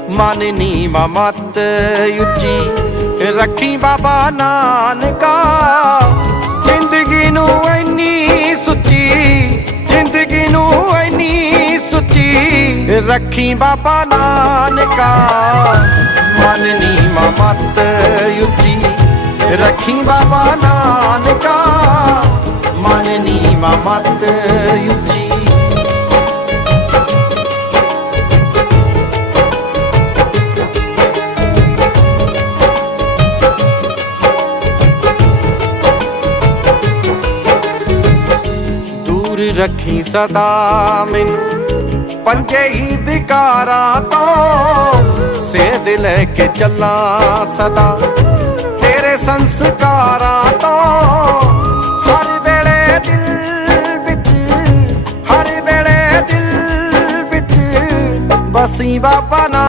ਮਨ ਨੀਵਾ ਮਤ ਉੱਚੀ, ਰੱਖੀ ਬਾਬਾ ਨਾਨਕਾ। ਜ਼ਿੰਦਗੀ ਨੂੰ ਇੰਨੀ ਸੁੱਚੀ, ਜ਼ਿੰਦਗੀ ਨੂੰ ਇੰਨੀ ਸੁੱਚੀ, ਰੱਖੀ ਬਾਬਾ ਨਾਨਕਾ। ਮਨ ਨੀਵਾ ਮਤ ਉੱਚੀ, ਰੱਖੀ ਬਾਬਾ ਨਾਨਕਾ। ਮਨ ਨੀਵਾ ਮਤ ਉੱਚੀ। ਰੱਖੀ ਸਦਾ ਮੈਨੂੰ। ਪੰਜੇ ਹੀ ਵਿਕਾਰਾਂ ਤੋਂ ਸੇਧ ਲੈ ਕੇ ਚੱਲਾਂ ਸਦਾ। ਤੇਰੇ ਸੰਸਕਾਰਾਂ ਤੋਂ ਹਰ ਵੇਲੇ ਦਿਲ ਵਿੱਚ, ਹਰ ਵੇਲੇ ਦਿਲ ਵਿੱਚ ਬਸੀ ਬਾਬਾ